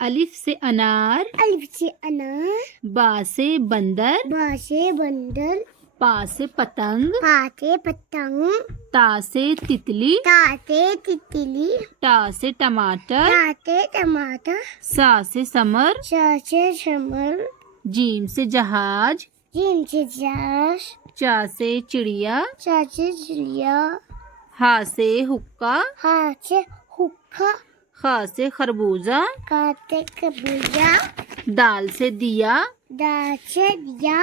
الف سے انار، الف سے انار، با سے بندر، با سے بندر، پا سے پتنگ، پا سے پتنگ، تا سے تتلی، تا سے تتلی، ٹا سے ٹماٹر، تا سے ٹماٹر، سا سے سمر، شا سے شمر، جیم سے جہاز، جیم سے جاش، چا سے چڑیا، چا سے چڑیا، ہا سے حقہ، ہا سے حقہ، خا سے خربوزہ، کا سے کبوتر، دال سے دیا، دا سے دیا،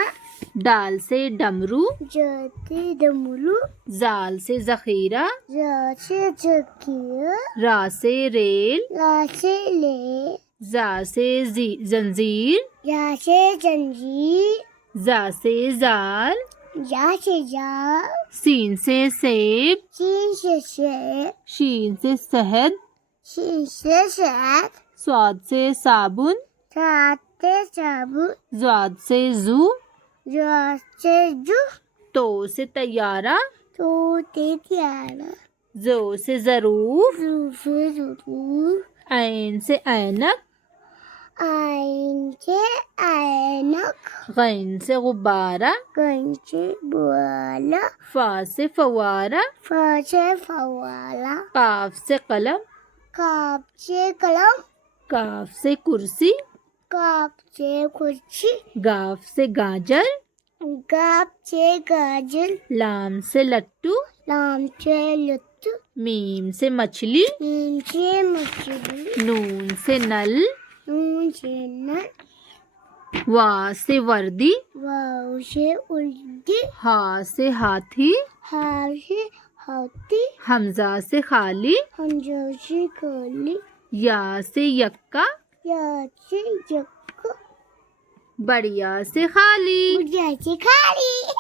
ڈال سے ڈمرو، جا سے ڈمرو، زال سے ذخیرہ، زا سے ذکیر، را سے ریل، لا سے لے، زا سے زنجیر، یا سے زنجیر، زا سے زال، یا سے جال، سین سے سیب، سین سے سیب، شین سے شہد، شین سے شہد، صاد سے صابن، صاد سے صابن، زاد سے زو، زا سے جو، تو سے طیارہ، تو سے پیارا، زو سے ظروف، رو سے ضرور، عین سے اینک، آئین سے اینک، غین سے غبارہ، گن سے بالا، فا سے فوارہ، فا سے فوالا، قاف سے قلم، کاف سے قلم، کاف سے کرسی، کاف سے کرسی، گاف سے گاجر، گاف سے گاجر، لام سے لٹو، لام سے لٹو، میم سے مچھلی، میم سے مچھلی، نون سے نل، نون سے نل، وا سے وردی، واو سے اردی، ہا سے ہاتھی، ہا سے ہاتھی، حمزہ سے خالی، حمزہ سے کالی، یا سے یکا، یا سے یک، بڑیا سے خالی۔ بڑھیا سے کھالی۔